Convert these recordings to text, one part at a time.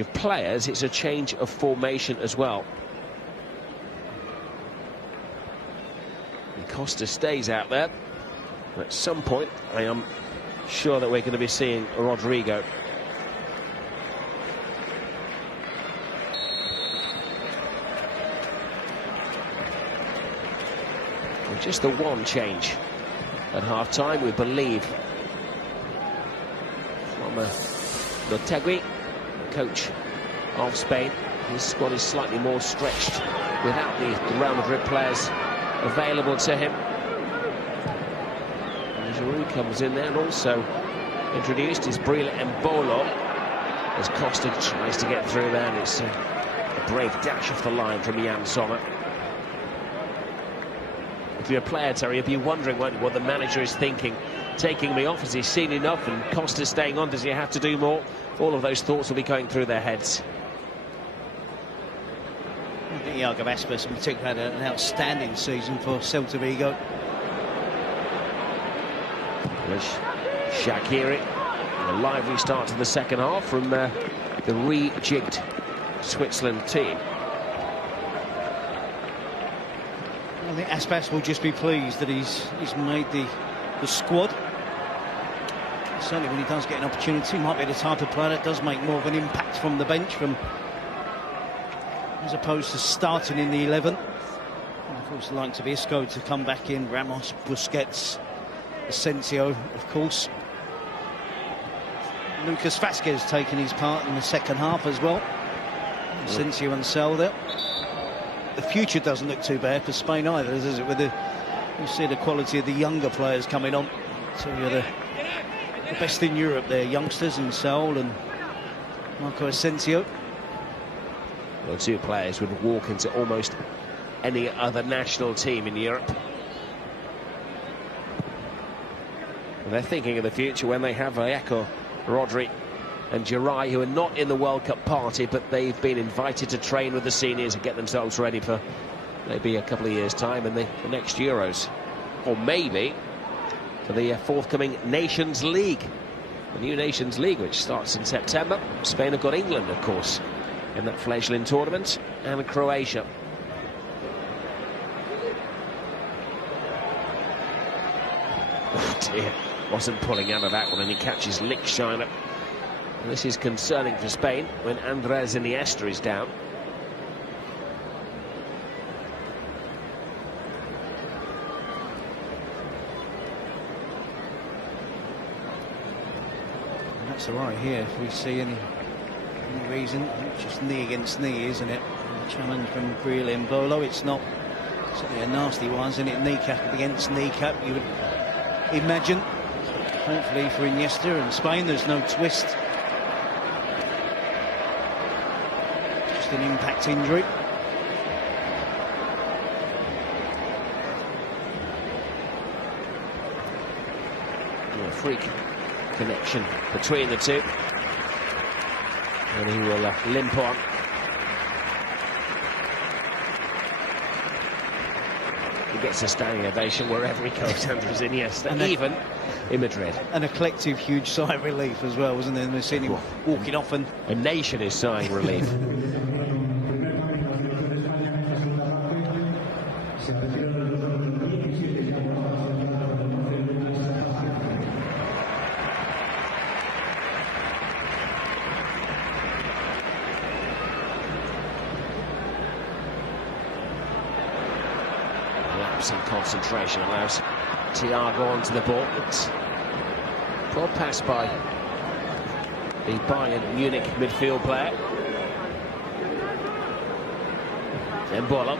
of players, it's a change of formation as well. And Costa stays out there. At some point, I am sure that we're going to be seeing Rodrigo. And just the one change at half-time, we believe, from Lopetegui, coach of Spain. His squad is slightly more stretched without the Real Madrid players available to him. Giroud comes in there, and also introduced is ✰ as Costa tries to get through there, and it's a brave dash off the line from Yann Sommer. If you're a player, Terry, you'd be wondering what the manager is thinking. Taking me off, has he seen enough? And Costa staying on, does he have to do more? All of those thoughts will be going through their heads. I think Iago Aspas in particular had an outstanding season for Celta Vigo. Shaqiri, a lively start to the second half from the rejigged Switzerland team. I think Aspas will just be pleased that he's made the squad. Certainly when he does get an opportunity, might be the type of player that does make more of an impact from the bench, as opposed to starting in the 11. And of course, like to be Isco to come back in, Ramos, Busquets, Asensio, of course. Lucas Vázquez taking his part in the second half as well. Asensio and Celta. The future doesn't look too bad for Spain either, does it? With you see the quality of the younger players coming on. So you're the best in Europe there, youngsters in Saul and Marco Asensio. Well, two players would walk into almost any other national team in Europe. And they're thinking of the future when they have Vallejo, Rodri and Giroud, who are not in the World Cup party, but they've been invited to train with the seniors and get themselves ready for maybe a couple of years' time in the next Euros. Or maybe for the forthcoming Nations League. The new Nations League, which starts in September. Spain have got England, of course, in that fledgling tournament, and Croatia. Oh dear, wasn't pulling out of that one, and he catches Lichtsteiner. And this is concerning for Spain when Andres Iniesta is down. That's all right here. If we see any reason, just knee against knee, isn't it? And the challenge from ✰ it's not certainly a nasty one, isn't it? Kneecap against kneecap, you would imagine. Hopefully for Iniesta and Spain, there's no twist. Just an impact injury. A freak connection between the two, and he will limp on. He gets a standing ovation wherever he goes, Andres Iniesta, even in Madrid. And a collective huge sigh of relief as well, wasn't there? We've seen him walking off, and a nation is sighing relief. Lapse in concentration allows Thiago onto the ball. It's poor pass by the Bayern Munich midfield player. ✰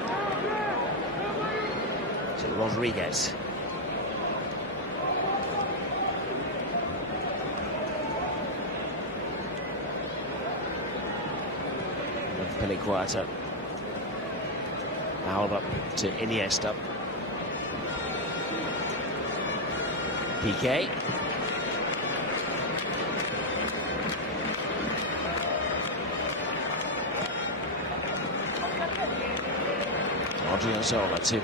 to Rodriguez. Peliquata. Alba to Iniesta. Piqué. Odriozola to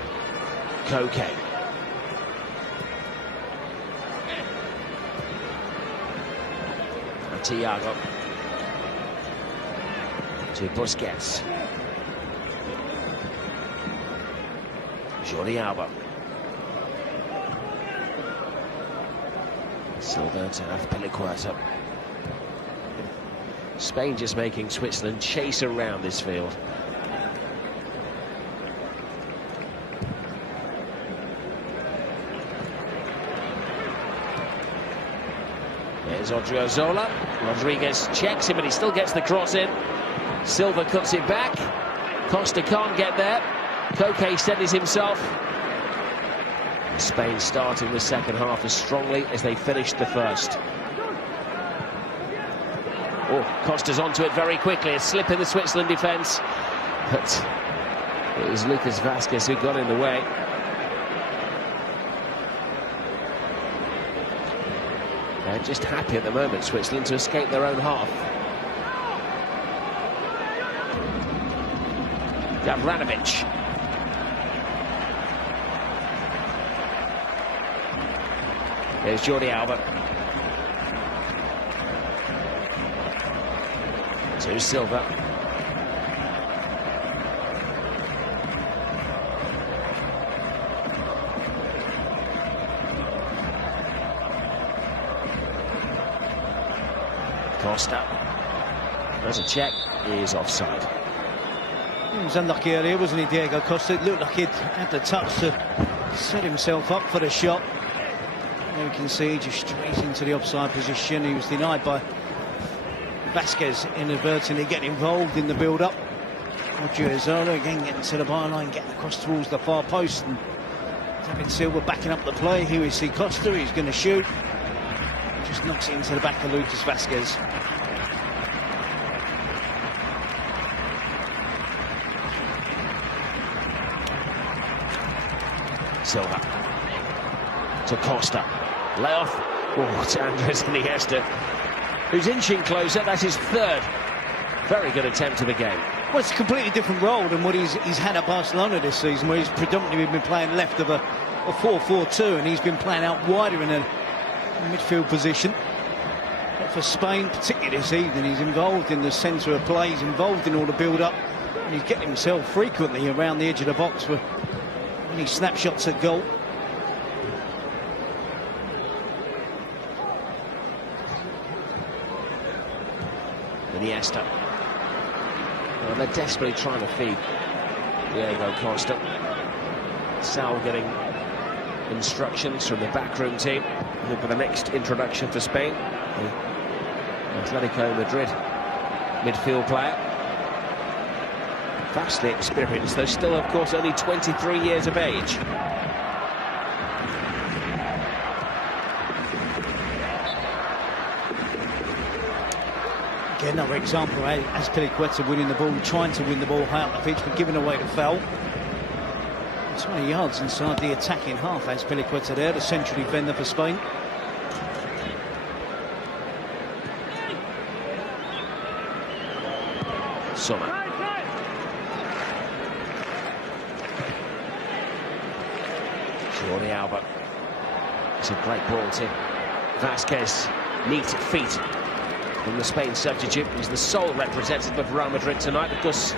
Koke. Thiago. to Busquets. Jordi Alba. Silva to ✰ Spain just making Switzerland chase around this field. There's Odriozola. Rodriguez checks him, but he still gets the cross in. Silva cuts it back. Costa can't get there. Koke steadies himself. Spain starting the second half as strongly as they finished the first. Oh, Costa's onto it very quickly. A slip in the Switzerland defence. But it was Lucas Vázquez who got in the way. They're just happy at the moment, Switzerland, to escape their own half. Gavranovic. There's Jordi Alba. To Silva. Costa. There's a check. He is offside. He was unlucky earlier, wasn't he, Diego Costa? It looked like he'd had the touch to set himself up for the shot. There you can see just straight into the offside position. He was denied by Vázquez, inadvertently getting involved in the build-up. Odriozola again getting to the byline, getting across towards the far post, and David Silva backing up the play. Here we see Costa. He's going to shoot. Just knocks it into the back of Lucas Vázquez. Silva to Costa. Lay off. Oh, to Andres Iniesta, who's inching closer. That's his third very good attempt of the game. Well, it's a completely different role than what he's had at Barcelona this season, where he's predominantly been playing left of a 4-4-2, and he's been playing out wider in a midfield position. But for Spain, particularly this evening, he's involved in the centre of play, he's involved in all the build-up, and he's getting himself frequently around the edge of the box for any snapshots at goal. Iniesta. Well, they're desperately trying to feed Diego Costa. Sal getting instructions from the backroom team for the next introduction for Spain. The Atletico Madrid midfield player. Vastly experienced, though still, of course, only 23 years of age. Again, another example, as ✰ winning the ball, trying to win the ball high up the pitch, but giving away the foul. 20 yards inside the attacking half, as ✰ there, the central defender for Spain. Sommer. Jordi Alba. It's a great ball to Vázquez. Neat feet from the Spain substitute. He's the sole representative of Real Madrid tonight, because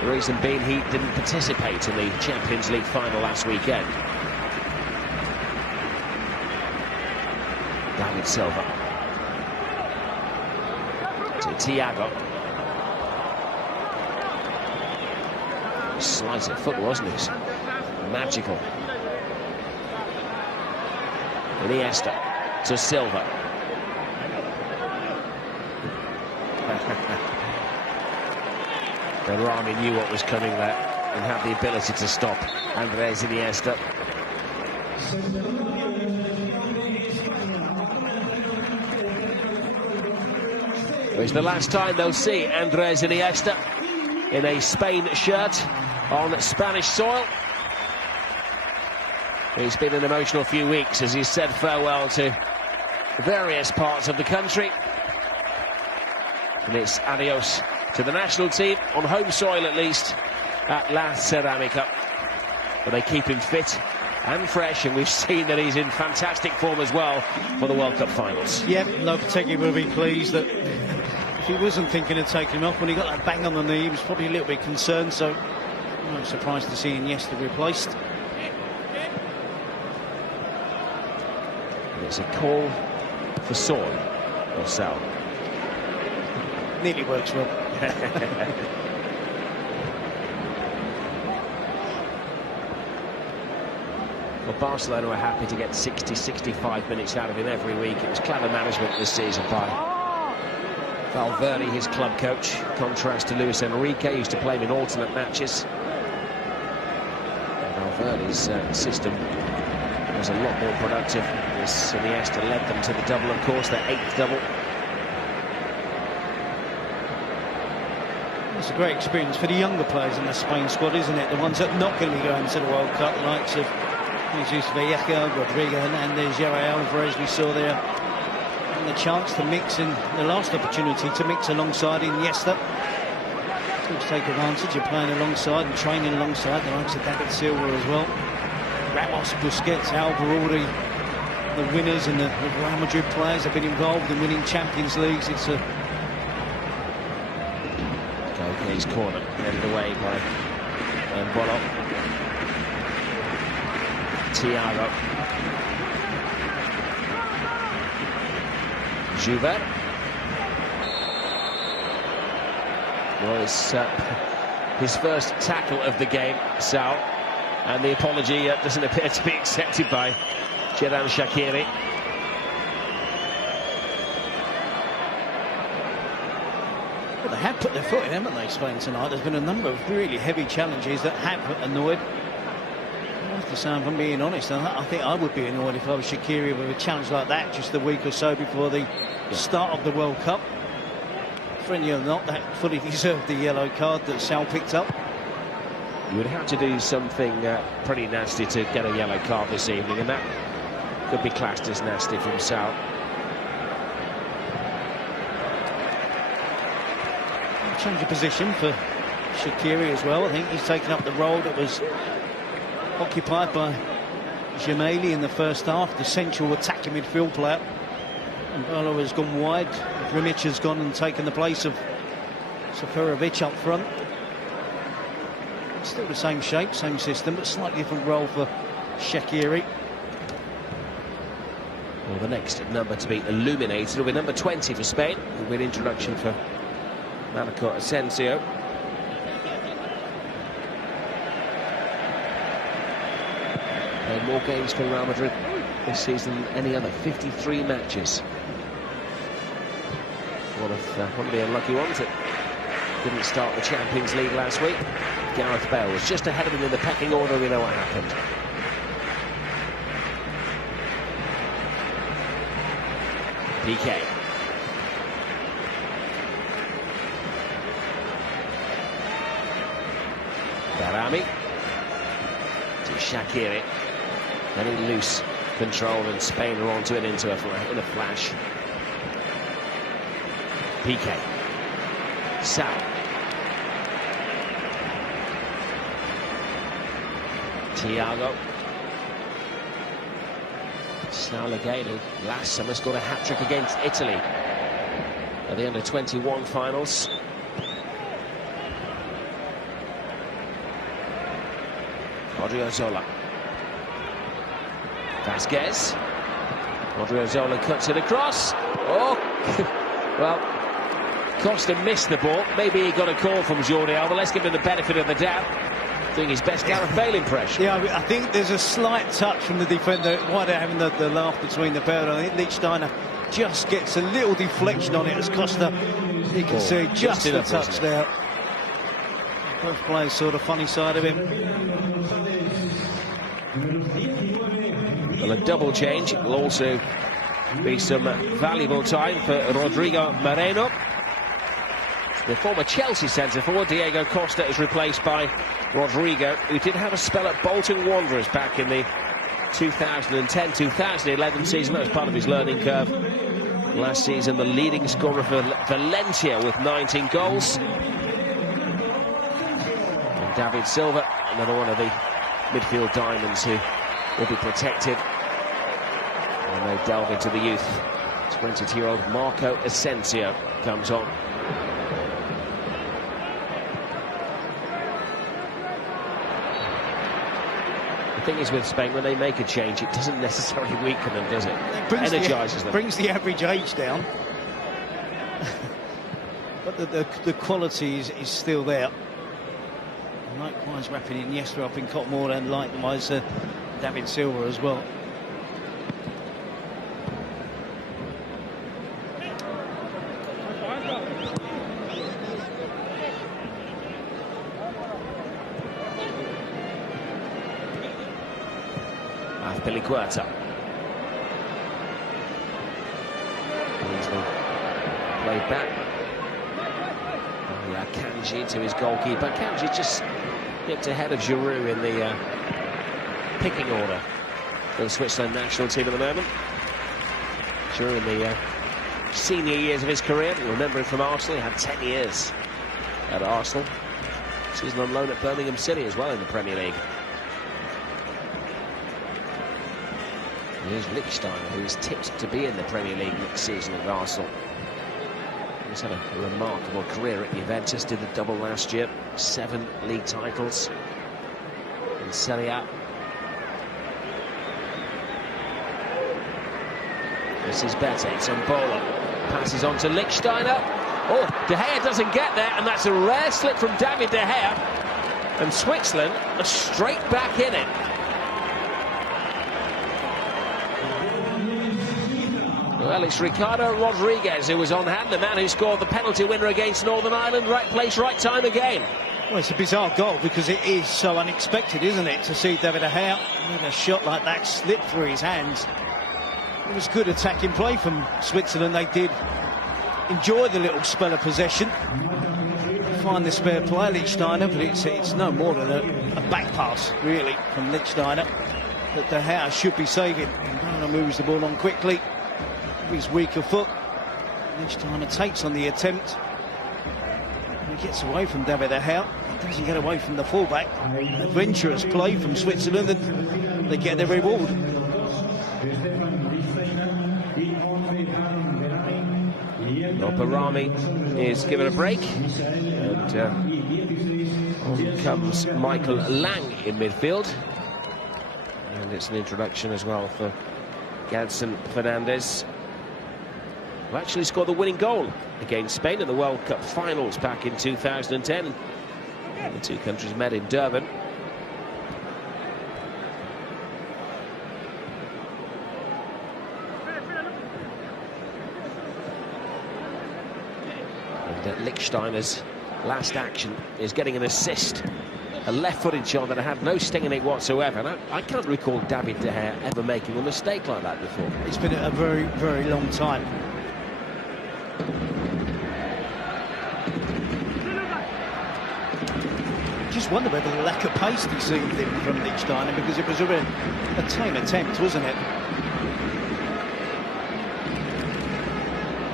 the reason being he didn't participate in the Champions League final last weekend. David Silva to Thiago. Slice of foot, wasn't it? Magical. Iniesta to Silva. Rami knew what was coming there and had the ability to stop Andres Iniesta. It's the last time they'll see Andres Iniesta in a Spain shirt on Spanish soil. It's been an emotional few weeks as he's said farewell to various parts of the country. And it's adios to the national team, on home soil at least, at La Ceramica. But they keep him fit and fresh, and we've seen that he's in fantastic form as well for the World Cup finals. Yep, Lopetegui will be pleased that he wasn't thinking of taking him off. When he got that bang on the knee, he was probably a little bit concerned, so I'm not surprised to see Iniesta replaced. And it's a call for Sᴜɪᴜ or Sal. Nearly works well. Well, Barcelona were happy to get 60, 65 minutes out of him every week. It was clever management this season by Valverde, his club coach. Contrast to Luis Enrique, used to play him in alternate matches. Valverde's system was a lot more productive. This Iniesta led them to the double, of course, their 8th double. It's a great experience for the younger players in the Spain squad, isn't it? The ones that are not going to be going to the World Cup, the likes of sᴡɪᴛᴢᴇrʟᴜ, Rodrigo Hernandez, Yuri Alvarez, we saw there. And the chance to mix in, the last opportunity to mix alongside Iniesta. To take advantage of playing alongside and training alongside the likes of David Silva as well. Ramos, Busquets, Alba, all the winners and the Real Madrid players have been involved in winning Champions Leagues. It's a Koke's corner, headed away by Bolo. Thiago. Joubert. Well, it's his first tackle of the game, Sal, and the apology doesn't appear to be accepted by Xherdan Shaqiri. Well, they have put their foot in, haven't they, Spain tonight? There's been a number of really heavy challenges that have annoyed. I have to say, if I'm being honest, I think I would be annoyed if I was Shaqiri with a challenge like that just a week or so before the start of the World Cup. Friendly or not, that fully deserved the yellow card that Sal picked up. You would have to do something pretty nasty to get a yellow card this evening, and that could be classed as nasty from Sal. Change of position for Shaqiri as well. I think he's taken up the role that was occupied by Gemelli in the first half, the central attacking midfield player. And Bolo has gone wide. Rimic has gone and taken the place of Seferovic up front. Still the same shape, same system, but slightly different role for Shaqiri. Well, the next number to be illuminated will be number 20 for Spain. It'll be an introduction for Marco Asensio. Played more games for Real Madrid this season than any other, 53 matches. One of the unlucky ones that didn't start the Champions League last week. Gareth Bale was just ahead of him in the pecking order. We know what happened. PK. Darami to Shaqiri. Any loose control, and Spain are onto it in a flash. PK. Sal. Thiago. Sal again, who last summer scored a hat-trick against Italy at the under-21 finals. Odriozola. Vasquez. Odriozola cuts it across. Oh, well, Costa missed the ball. Maybe he got a call from Jordi Alba. Let's give him the benefit of the doubt. Doing his best Gareth Bale impression. Yeah, I think there's a slight touch from the defender. Why they're having the laugh between the pair. I think Lichtsteiner just gets a little deflection on it as Costa, you can see just a touch there. Both players saw the funny side of him. Well, a double change. It will also be some valuable time for Rodrigo Moreno. The former Chelsea centre-forward, Diego Costa, is replaced by Rodrigo, who did have a spell at Bolton Wanderers back in the 2010-2011 season. That was part of his learning curve. Last season, the leading scorer for Valencia with 19 goals. And David Silva, another one of the midfield diamonds who will be protected when they delve into the youth. 22-year-old Marco Asensio comes on. thing is with Spain, when they make a change, it doesn't necessarily weaken them, does it? It energises them. Brings the average age down. But the quality is still there. And likewise, wrapping Iniesta up in cotton wool, and likewise David Silva as well. Peliqueta. Easily played back. Yeah, Kanji to his goalkeeper. Kanji just nipped ahead of Giroud in the picking order for the Switzerland national team at the moment. Giroud in the senior years of his career. You'll remember him from Arsenal. He had 10 years at Arsenal. Season on loan at Birmingham City as well in the Premier League. Here's Lichtsteiner, who is tipped to be in the Premier League next season at Arsenal. He's had a remarkable career at Juventus, did the double last year, 7 league titles in Serie A. This is better, it's Mbola. Passes on to Lichtsteiner. Oh, De Gea doesn't get there, and that's a rare slip from David De Gea. And Switzerland are straight back in it. Well, it's Ricardo Rodriguez who was on hand, the man who scored the penalty winner against Northern Ireland. Right place, right time again. Well, it's a bizarre goal because it is so unexpected, isn't it, to see David De Gea with a shot like that slip through his hands. It was good attacking play from Switzerland. They did enjoy the little spell of possession. Find the spare play, Lichtsteiner, but it's no more than a back pass, really, from Lichtsteiner. That De Gea should be saving. Mbola moves the ball on quickly. His weaker foot. Lichtsteiner takes on the attempt. He gets away from David De Gea. He doesn't get away from the fullback. Adventurous play from Switzerland, and they get their reward. Barami is given a break, and on comes Michael Lang in midfield, and it's an introduction as well for Gedson Fernandes, who actually scored the winning goal against Spain in the World Cup finals back in 2010. The two countries met in Durban. And Lichtsteiner's last action is getting an assist, a left-footed shot that had no sting in it whatsoever. And I can't recall David De Gea ever making a mistake like that before. It's been a very, very long time. Just wonder whether the lack of pace deceived him from Lichtsteiner, because it was a tame attempt, wasn't it?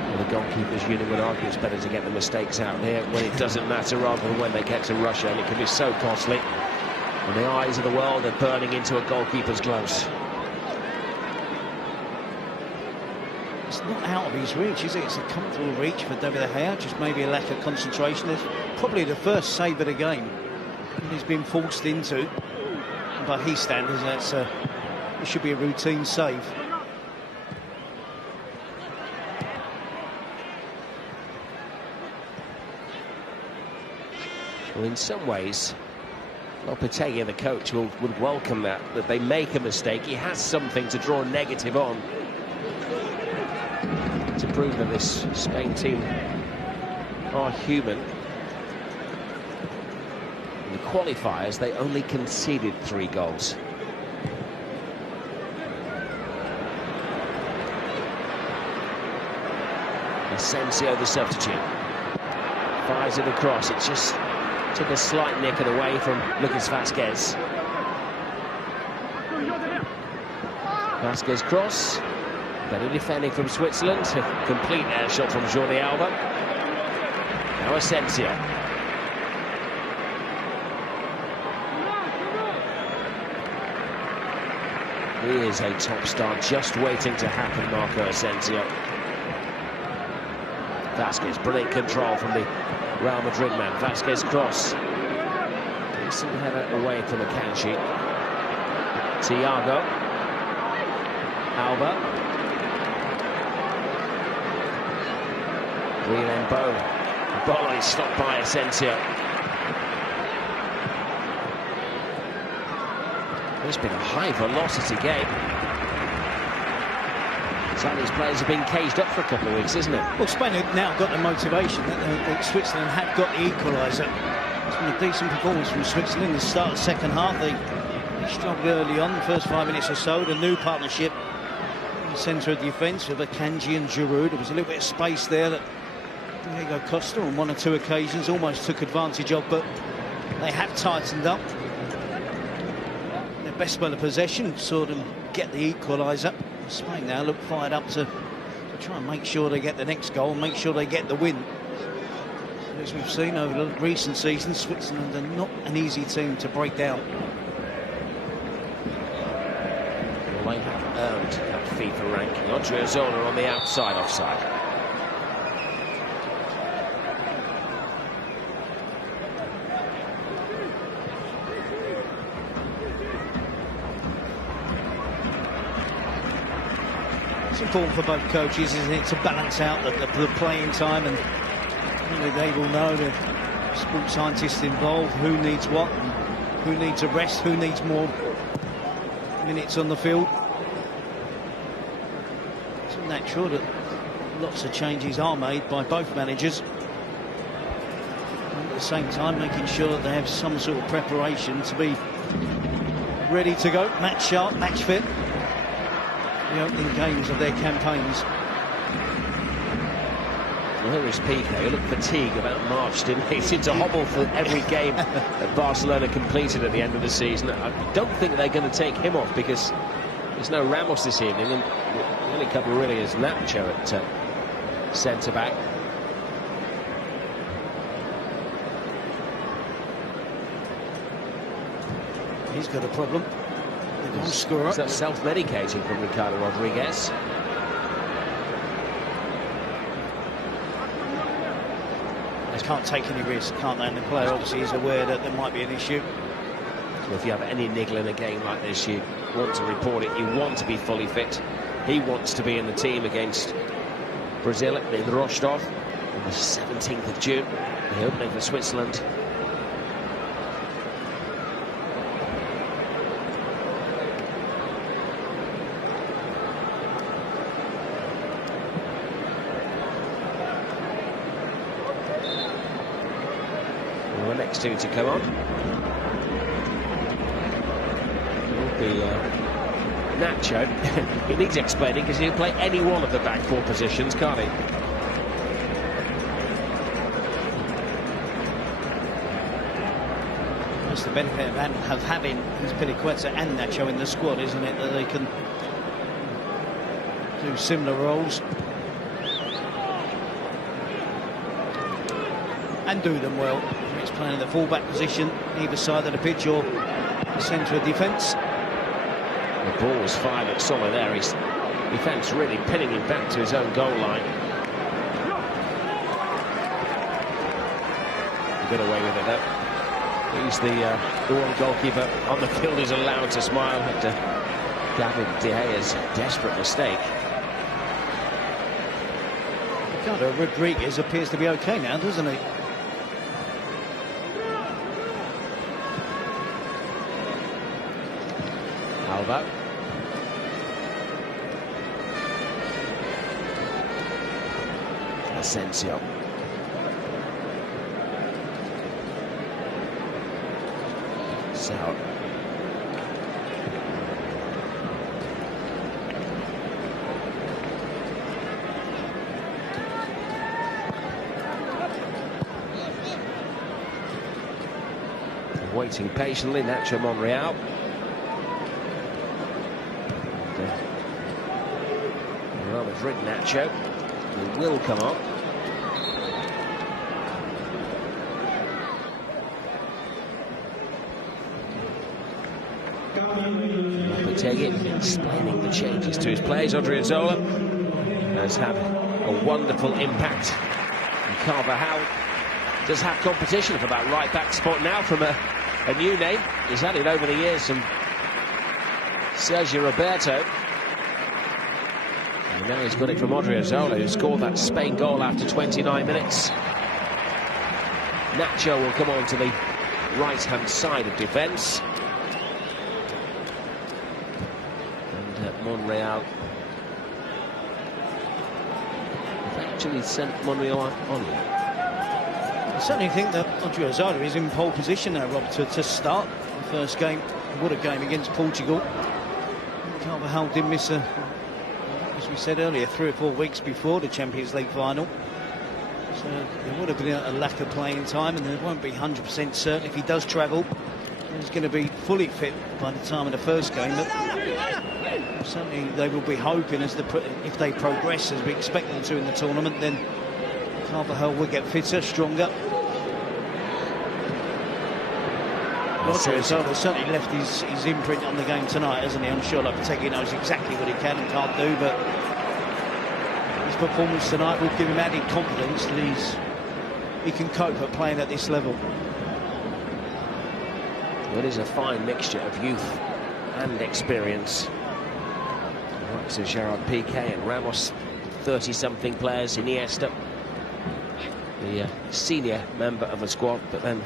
Well, the goalkeeper's unit would argue it's better to get the mistakes out here when it doesn't matter, rather than when they get to Russia, and it can be so costly. And the eyes of the world are burning into a goalkeeper's gloves. It's not out of his reach, is it? It's a comfortable reach for David De Gea, just maybe a lack of concentration. It's probably the first save of the game he's been forced into. By his standards, it should be a routine save. Well, in some ways, Lopetegui, the coach, would welcome that they make a mistake. He has something to draw a negative on, to prove that this Spain team are human. In the qualifiers, they only conceded 3 goals. Asensio, the substitute, fires it across. It just took a slight nick away from Lucas Vázquez. Vázquez cross. Better defending from Switzerland. A complete air shot from Jordi Alba. Now Asensio. He is a top star, just waiting to happen, Marco Asensio. Vázquez, brilliant control from the Real Madrid man. Vázquez cross. Decent header away from Akanji. Thiago. Alba. Lembo. The ball is stopped by sᴘᴜ. It's been a high velocity game. Some of these players have been caged up for a couple of weeks, isn't it? Well, Spain have now got the motivation that Switzerland have got the equaliser. It's been a decent performance from Switzerland. The start of the second half, they struggled early on, the first 5 minutes or so. The new partnership in the centre of defence with Akanji and Giroud. There was a little bit of space there that Diego Costa on 1 or 2 occasions almost took advantage of, but they have tightened up. Their best spell of possession saw them get the equaliser. Spain now look fired up to try and make sure they get the next goal and make sure they get the win. As we've seen over the recent seasons, Switzerland are not an easy team to break down. Well, they have earned that FIFA ranking. ✰ on the outside, offside. It's important for both coaches, isn't it, to balance out the playing time, and they will know, the sports scientists involved, who needs what, and who needs a rest, who needs more minutes on the field. It's natural that lots of changes are made by both managers, and at the same time making sure that they have some sort of preparation to be ready to go, match sharp, match fit, the opening games of their campaigns. Well, here is Piqué, who looked fatigued about March, didn't he? He seemed to hobble for every game that Barcelona completed at the end of the season. I don't think they're going to take him off because there's no Ramos this evening, and the only couple really is Nacho at centre-back. He's got a problem. The goal scorer. Is that self-medicating from Ricardo Rodriguez? They can't take any risk, can't they? And the player obviously is aware that there might be an issue. So if you have any niggle in a game like this, you want to report it. You want to be fully fit. He wants to be in the team against Brazil in Rostov on the 17th of June. The opening for Switzerland. The next two to come on will be Nacho. He needs explaining because he'll play any one of the back 4 positions, can't he? That's the benefit of having sᴑɪᴜnᴜ and Nacho in the squad, isn't it? That they can do similar roles and do them well. He's playing in the full-back position, either side of the pitch or the centre of defence. The ball was fired at sᴜɪᴜ there. His defence really pinning him back to his own goal line. Got away with it though. He's the one goalkeeper on the field who's allowed to smile at David De Gea's desperate mistake. Ricardo Rodriguez appears to be okay now, doesn't he? Alba. Asensio. So waiting patiently, Nacho Monreal. Real Madrid Nacho, who will come on. Lopetegui explaining the changes to his players. ✰ has had a wonderful impact. And Carvajal does have competition for that right back spot now from a new name. He's had it over the years, some Sergio Roberto. And now he's got it from Odriozola, who scored that Spain goal after 29 minutes. Nacho will come on to the right-hand side of defence. And Monreal have actually sent Monreal on. I certainly think that Odriozola is in pole position now, Rob, to start the first game. What a game against Portugal. Carvajal did miss, as we said earlier, 3 or 4 weeks before the Champions League final. So there would have been a lack of playing time, and there won't be 100% certain if he does travel. He's going to be fully fit by the time of the first game. But certainly they will be hoping, if they progress as we expect them to in the tournament, then Carvajal will get fitter, stronger. Odriozola certainly left his imprint on the game tonight, hasn't he? I'm sure Lopetegui knows exactly what he can and can't do, but his performance tonight will give him added confidence that he can cope at playing at this level. It is a fine mixture of youth and experience. The likes of Gerard Piqué and Ramos, 30-something players, Iniesta, the senior member of the squad, but then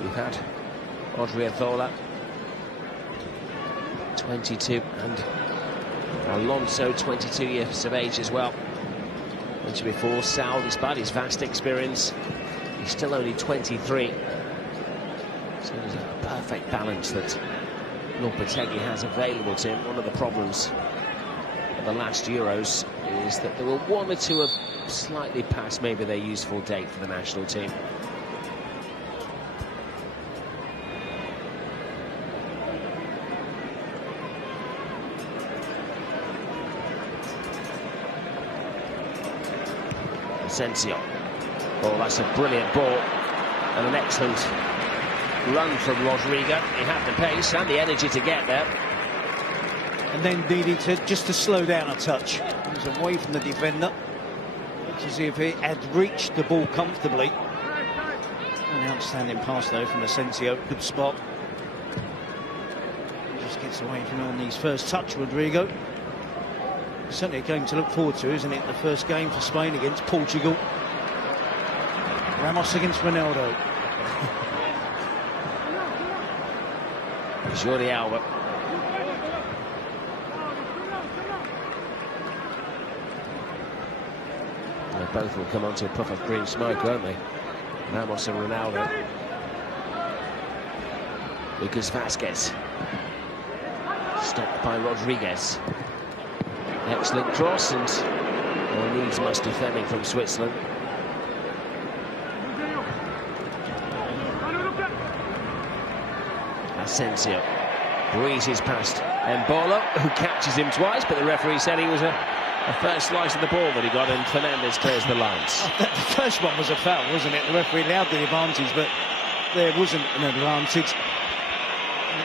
we've had Odriozola, 22, and Alonso, 22 years of age as well. Mentioned before, Sal, despite his vast experience, he's still only 23. So there's a perfect balance that Lopetegui has available to him. One of the problems of the last Euros is that there were 1 or 2 slightly past maybe their useful date for the national team. Asensio. Oh, that's a brilliant ball and an excellent run from Rodrigo. He had the pace and the energy to get there. And then needed just to slow down a touch. He was away from the defender. Looks as if he had reached the ball comfortably. An outstanding pass though from Asensio. Good spot. He just gets away from it on his first touch, Rodrigo. Certainly a game to look forward to, isn't it? The first game for Spain against Portugal. Ramos against Ronaldo. Jordi Alba. They both will come onto a puff of green smoke, won't they? Ramos and Ronaldo. Lucas Vázquez. Stopped by Rodriguez. Excellent cross, and needs much defending from Switzerland. Asensio breezes past Embolo, who catches him twice, but the referee said he was a first slice of the ball that he got, and Fernandes clears the lines. The first one was a foul, wasn't it? The referee allowed the advantage, but there wasn't an advantage.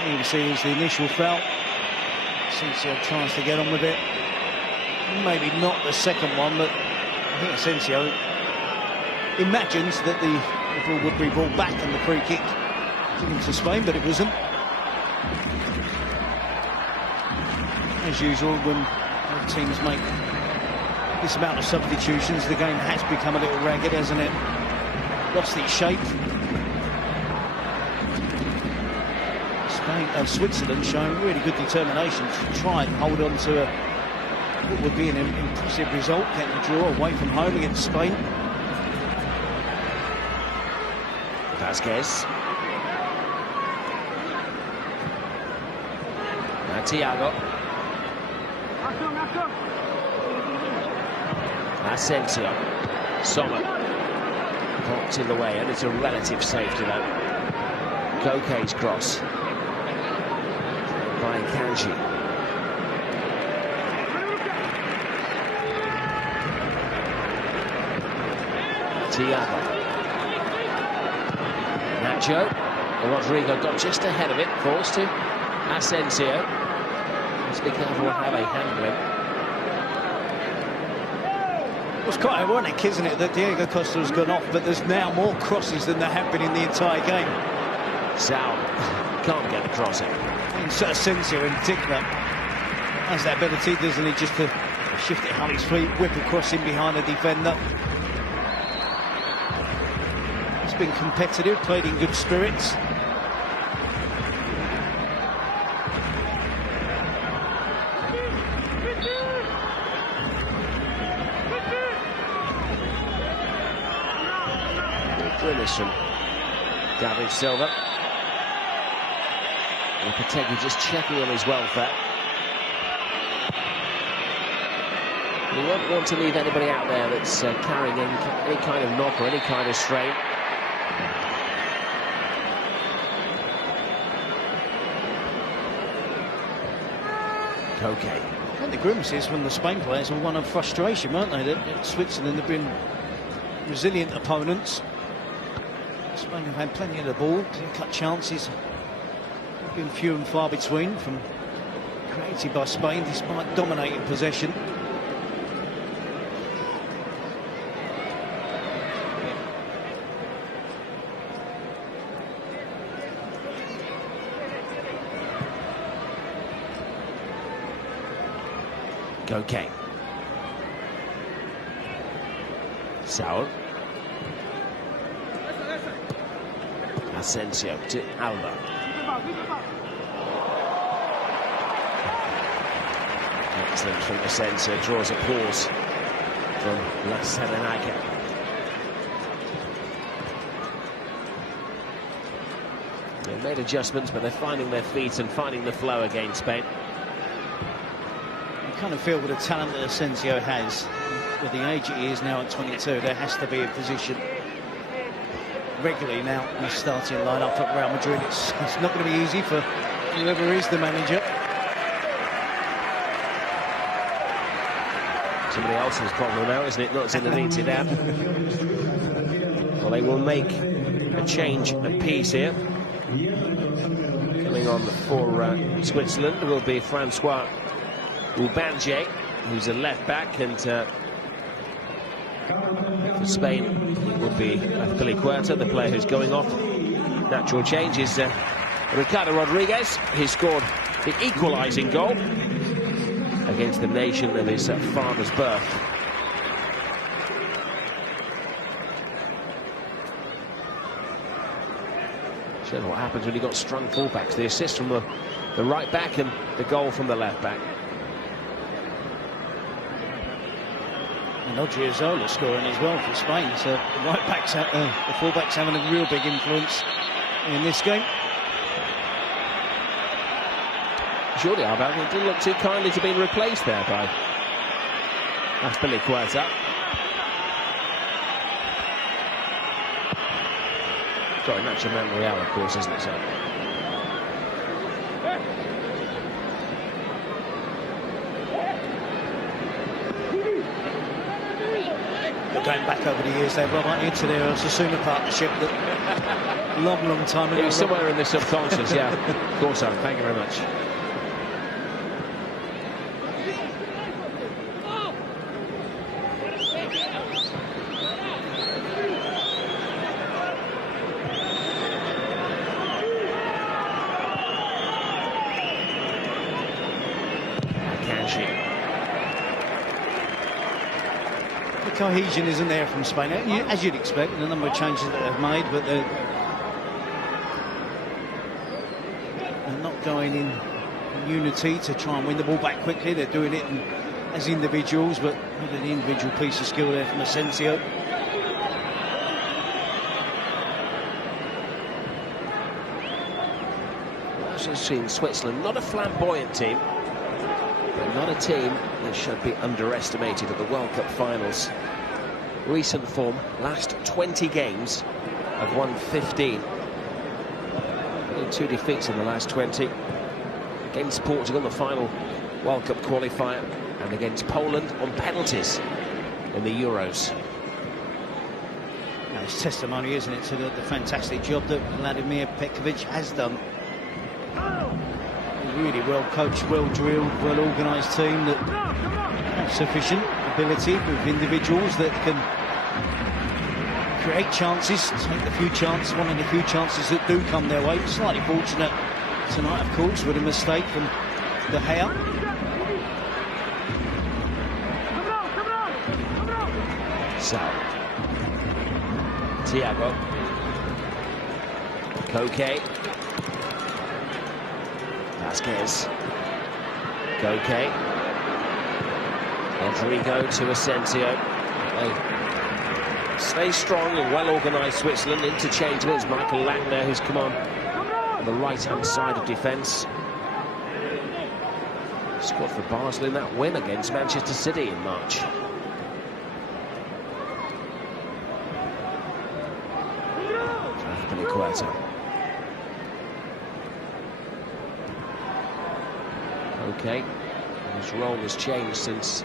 You can see it was the initial foul. Asensio tries to get on with it. Maybe not the second one, but I think Asensio imagines that the ball would be brought back and the free kick given to Spain, but it wasn't. As usual, when teams make this amount of substitutions, the game has become a little ragged, hasn't it? Lost its shape. Switzerland showing really good determination to try and hold on to what would be an impressive result, getting a draw away from home against Spain. Vázquez. Now Thiago. Asensio. Sommer. Blocked in the way, and it's a relative safety though. Koke's cross. By Kanji. Thiago. Nacho. Rodrigo got just ahead of it. Falls to Asensio. Let's be careful how they handle him. It's quite ironic, isn't it, that Diego Costa has gone off, but there's now more crosses than there have been in the entire game. Sal can't get the cross in. And sᴘᴜᴜ in particular has that ability, doesn't he, just to shift it on his feet, whip across in behind the defender. He's been competitive, played in good spirits. Grimace from David Silva. Lopetegui just checking on his welfare. You won't want to leave anybody out there that's carrying any kind of knock or any kind of strain. Okay. And the grimaces from the Spain players were one of frustration, weren't they? That Switzerland have been resilient opponents. Spain have had plenty of the ball, clear-cut chances have been few and far between from created by Spain despite dominating possession. Okay. Saul. Asensio to Alba. Excellent from Asensio, draws a pause from ― They made adjustments, but they're finding their feet and finding the flow against Spain. You kind of feel with the talent that Asensio has, with the age he is now at 22, there has to be a position regularly now in the starting line-up at Real Madrid. It's not going to be easy for whoever is the manager. Somebody else's problem now, isn't it? Not Zinedine Zidane. Well, they will make a change of piece here. Coming on for Switzerland will be sᴡɪᴛᴢᴇrʟᴜ, who's a left-back, and for Spain, it would be ― the player who's going off. Natural change is ― He scored the equalising goal against the nation of his father's birth. Shows what happens when you've got strong fullbacks. The assist from the right-back and the goal from the left-back. And ― scoring as well for Spain, so the right-backs, the full-backs having a real big influence in this game. Jordi Alba, it didn't look too kindly to being replaced there by ― Sorry, Nacho Monreal, of course, isn't it, sir? Going back over the years there, Rob, aren't you, to their sᴜᴜ partnership that long time ago. It was somewhere in the subconscious, yeah. Of course, so. Thank you very much. Cohesion isn't there from Spain, as you'd expect, the number of changes that they've made, but they're not going in unity to try and win the ball back quickly. They're doing it as individuals, but with an individual piece of skill there from Asensio. Also seen Switzerland, not a flamboyant team, but not a team that should be underestimated at the World Cup finals. Recent form, last 20 games, have won 15. Only 2 defeats in the last 20. Against Portugal, the final World Cup qualifier, and against Poland on penalties in the Euros. Now, it's testimony, isn't it, to the fantastic job that Vladimir Petkovic has done. A really well coached, well drilled, well organised team that have sufficient ability with individuals that can create chances, take the few chances, one of the few chances that do come their way. Slightly fortunate tonight, of course, with a mistake from De Gea. Thiago. Koke. Vasquez. Koke. Rodrigo to Asensio. They stay strong and well-organised, Switzerland. Interchangeable. It's Michael Langner who's come on the right-hand side of defence. Scored for Basel in that win against Manchester City in March. ✰ Okay, his role has changed since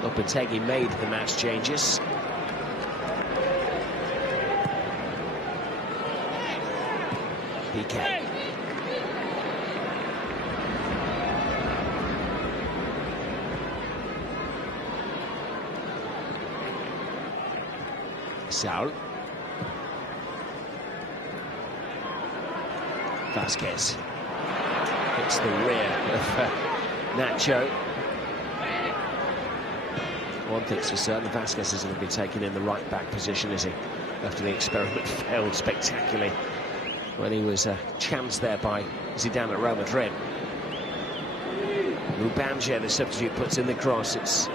Lopetegui made the match changes. PK. Saul. Vasquez hits the rear of Nacho. One thing's for certain, Vasquez isn't going to be taken in the right back position, is he? After the experiment failed spectacularly when he was chanced there by Zidane at Real Madrid. Mubanje, the substitute, puts in the cross. It's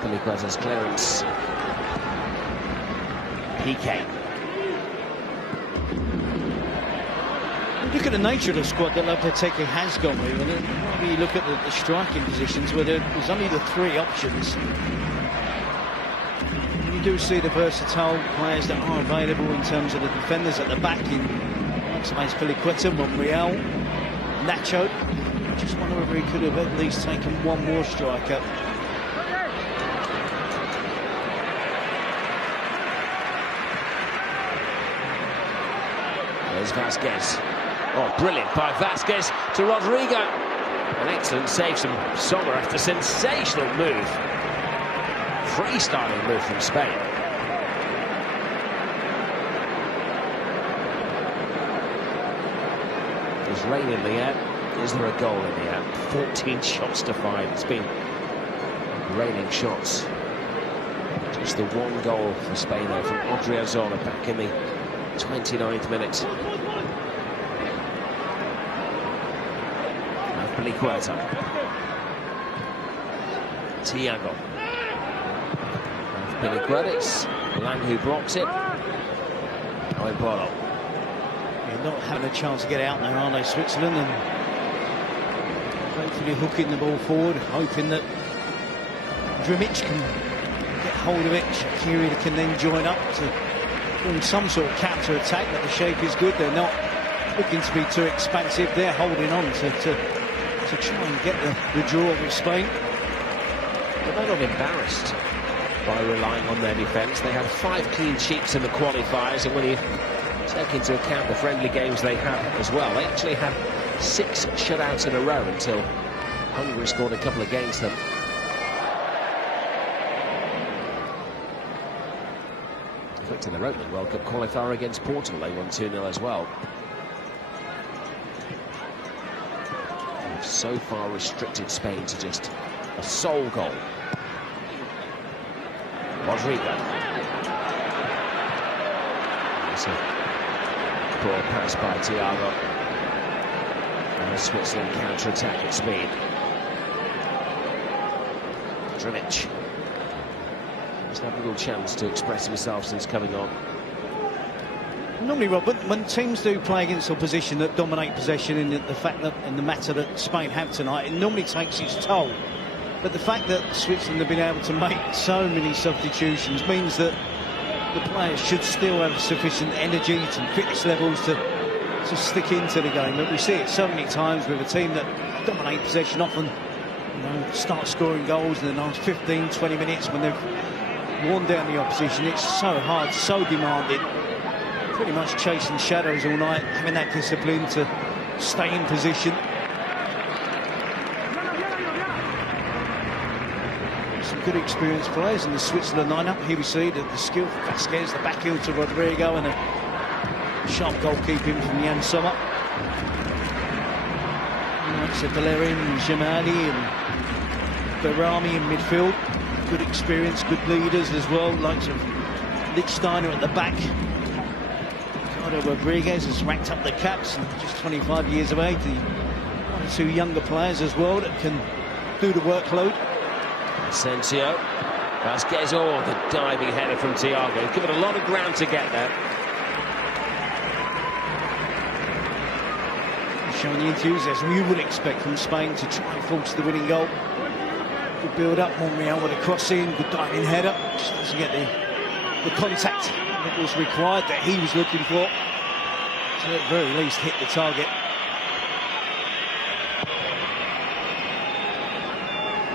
Piliqueta's clearance. PK. Look at the nature of the squad that Lopetegui has gone with, and maybe you look at the striking positions where there's only the three options. You do see the versatile players that are available in terms of the defenders at the back in Maximus Piliqueta, Monreal, Nacho. I just wonder whether he could have at least taken one more striker. There's Vasquez. Oh, brilliant by Vasquez to Rodrigo. An excellent save from Sommer after a sensational move. Freestyling move from Spain. There's rain in the air. Is there a goal in the air? 14 shots to 5. It's been raining shots. Just the one goal for Spain, though, from Odriozola back in the 29th minute. Piliqueta. Thiago. Piliqueta, it's Lang who blocks it. ✰ You're not having a chance to get out now, are they, Switzerland? And hopefully hooking the ball forward, hoping that Drmic can get hold of it. Shaqiri can then join up to form some sort of counter-attack, but the shape is good. They're not looking to be too expansive. They're holding on to try and get the draw with Spain. But they're not embarrassed by relying on their defence. They had 5 clean sheets in the qualifiers, and when you take into account the friendly games they had as well, they actually had 6 shutouts in a row until Hungary scored a couple against them. In fact, in their opening World Cup qualifier against Portugal, they won 2-0 as well. So far restricted Spain to just a sole goal. Rodrigo. It's a broad pass by Thiago. And Switzerland counter-attack at speed. Drmic. He's had a little chance to express himself since coming on. Normally, Rob, when teams do play against opposition that dominate possession in the fact that in the matter that Spain have tonight, it normally takes its toll. But the fact that Switzerland have been able to make so many substitutions means that the players should still have sufficient energy and fitness levels to stick into the game. But we see it so many times with a team that dominate possession, often start scoring goals in the last 15, 20 minutes when they've worn down the opposition. It's so hard, so demanding. Pretty much chasing shadows all night, having that discipline to stay in position. Some good experienced players in the Switzerland lineup. Here we see the skill for Vasquez, the back heel to Rodrigo, and a sharp goalkeeping from Jan Sommer. Likes of ✰ and Behrami in midfield. Good experience, good leaders as well. Likes of Lichtsteiner at the back. Ricardo Rodriguez has racked up the caps, and just 25 years of age. One or two younger players as well that can do the workload. Asensio. Vasquez, oh, the diving header from Thiago. He's given a lot of ground to get there. Showing the enthusiasm you would expect from Spain to try and force the winning goal. Good build-up, Monreal with a cross-in, good diving header. Just doesn't get the contact that was required, that he was looking for. So at the very least hit the target.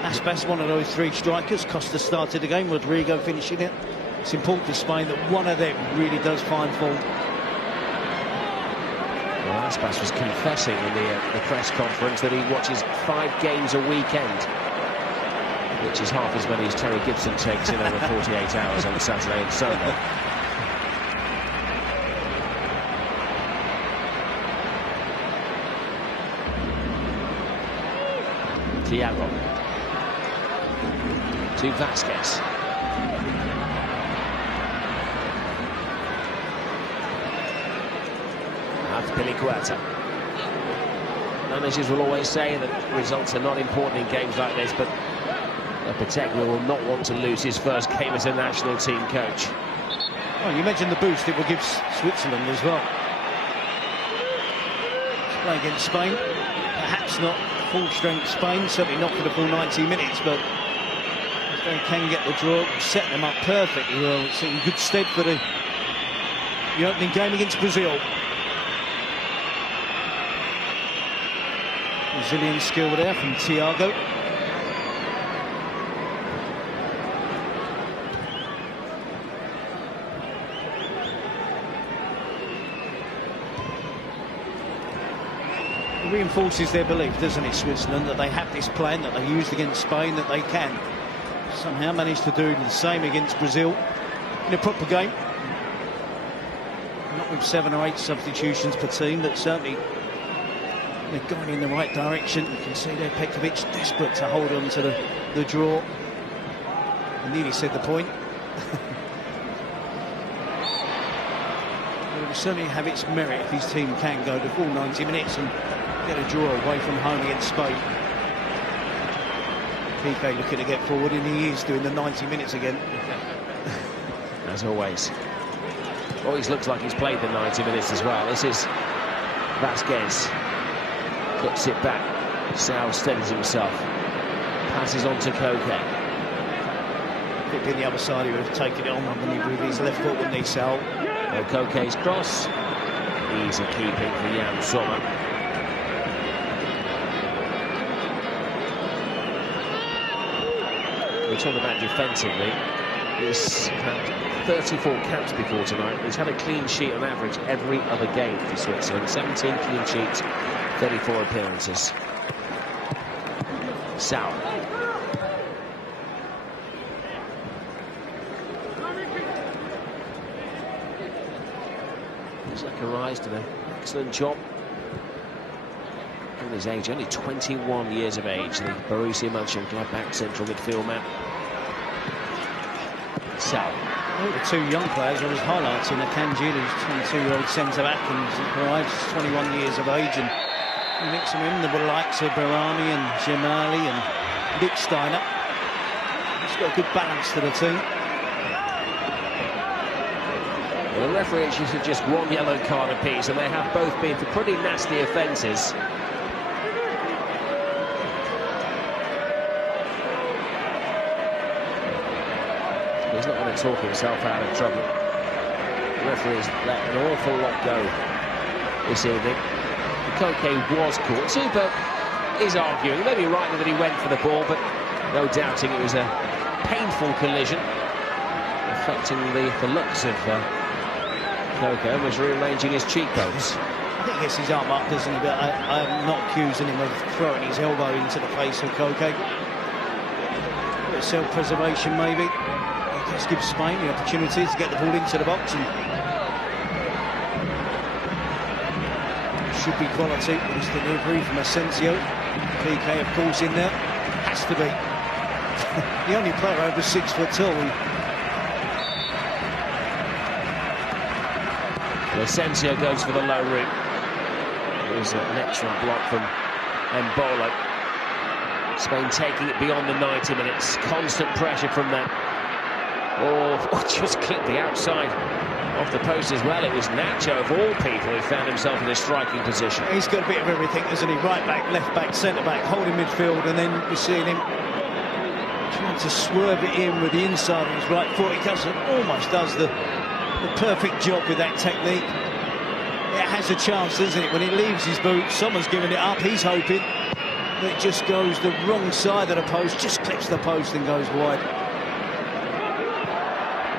Aspas, one of those three strikers. Costa started the game, Rodrigo finishing it. It's important for Spain that one of them really does find form. Well, Aspas was confessing in the press conference that he watches 5 games a weekend, which is half as many as Terry Gibson takes in over 48 hours on Saturday and Sunday. Thiago to Vasquez. Azpilicueta. Managers will always say that results are not important in games like this, but Lopetegui will not want to lose his first game as a national team coach. Well, you mentioned the boost it will give Switzerland as well. To play against Spain, perhaps not full-strength Spain, certainly not for the full 90 minutes, but if they can get the draw, set them up perfectly well. It's in good stead for the opening game against Brazil. Brazilian skill there from Thiago. It reinforces their belief, doesn't it, Switzerland, that they have this plan that they used against Spain, that they can somehow manage to do the same against Brazil in a proper game. Not with 7 or 8 substitutions per team, but certainly they're going in the right direction. You can see there Petkovic desperate to hold on to the draw. I nearly said the point. It will certainly have its merit if his team can go the full 90 minutes and get a draw away from home against Spain. Piqué looking to get forward, and he is doing the 90 minutes again. As always. Always looks like he's played the 90 minutes as well. This is Vasquez. Clips it back. Sal steadies himself. Passes on to Koke. If been the other side, he would have taken it on with his left foot, wouldn't he, Sal? Well, Koke's cross. Easy keeping for ✰ We're talking about defensively. He's had 34 caps before tonight. He's had a clean sheet on average every other game for Switzerland. 17 clean sheets, 34 appearances. Sal. Rise did an excellent job. At his age, only 21 years of age, the Borussia Mönchengladbach central midfield man. Sal. Well, the 2 young players are his highlights in Akanji, who's 22-year-old centre-back, and Rijs is 21 years of age, and you mix them in, the likes of Behrami and Djemali and Lichtsteiner. It's got a good balance to the team. Well, the referee issued just 1 yellow card apiece, and they have both been for pretty nasty offences. He's not going to talk himself out of trouble. The referee's let an awful lot go this evening. Koke was caught. Super is arguing, maybe rightly, that he went for the ball, but no doubting it was a painful collision, affecting the looks of Koke, was rearranging his cheekbones. I think he gets his arm up, doesn't he? But I'm not accusing him of throwing his elbow into the face of Koke. A bit of self-preservation, maybe. It just gives Spain the opportunity to get the ball into the box. And should be quality. It's delivery from sᴘᴜᴜ. PK, of course, in there. Has to be. The only player over 6 foot tall. sᴘ괜ᴜ goes for the low route. There's an excellent block from ✰ Spain taking it beyond the 90 minutes. Constant pressure from them. Oh, just clipped the outside of the post as well. It was Nacho, of all people, who found himself in a striking position. He's got a bit of everything, hasn't he? Right back, left back, centre back, holding midfield, and then we're seeing him trying to swerve it in with the inside of his right foot. He almost does the perfect job with that technique. It has a chance, doesn't it? When it leaves his boot, someone's giving it up. He's hoping that it just goes the wrong side of the post, just clips the post and goes wide.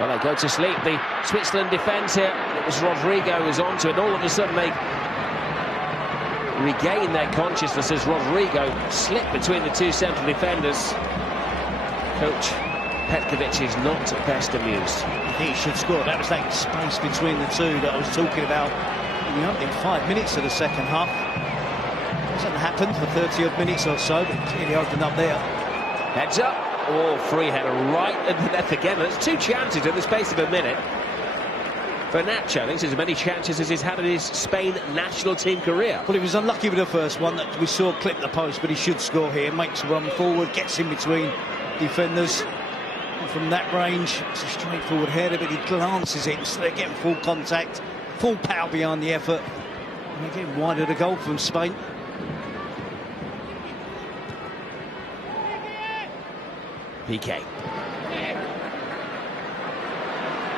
Well, they go to sleep, the Switzerland defence here. It was Rodrigo who was onto it. All of a sudden they regain their consciousness as Rodrigo slipped between the two central defenders. Coach Petkovic is not best amused. He should score. That was that space between the two that I was talking about in the opening 5 minutes of the second half. Hasn't happened for 30-odd minutes or so, but clearly opened up there. Heads up. Oh, free header right at the net again. There's 2 chances in the space of a minute. For Nacho, I think there's as many chances as he's had in his Spain national team career. Well, he was unlucky with the first one that we saw clip the post, but he should score here. Makes a run forward, gets in between defenders. And from that range, it's a straightforward header, but he glances it, so they're getting full contact, full power behind the effort. And they're getting wide of the goal from Spain. PK.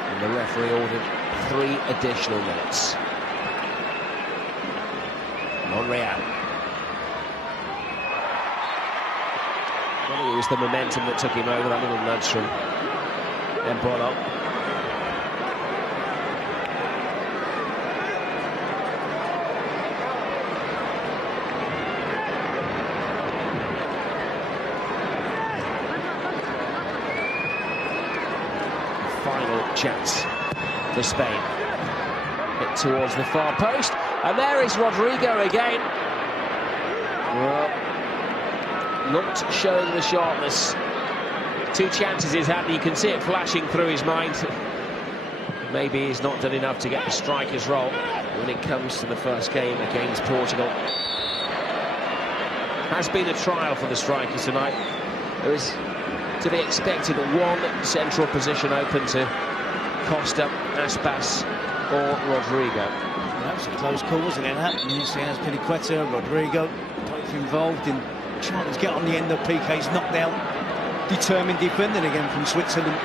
And the referee ordered 3 additional minutes. Monreal. Well, it was the momentum that took him over, that little nudge from ✰ Final chance for Spain. Hit towards the far post, and there is Rodrigo again. Well, not showing the sharpness. 2 chances he's had, and you can see it flashing through his mind. Maybe he's not done enough to get the striker's role when it comes to the first game against Portugal. Has been a trial for the strikers tonight. There is to be expected one central position open to Costa, Aspas or Rodrigo. That was a close call, wasn't it? You see Pliqueta, Rodrigo, both involved in trying to get on the end of PK's knockdown. Determined defending again from Switzerland.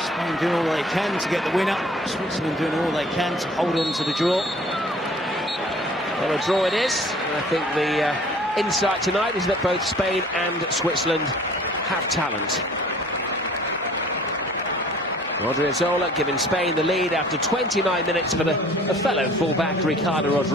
Spain doing all they can to get the winner. Switzerland doing all they can to hold on to the draw. Well, a draw it is. And I think the insight tonight is that both Spain and Switzerland have talent. ✰ giving Spain the lead after 29 minutes for a fellow fullback, Ricardo Rodriguez.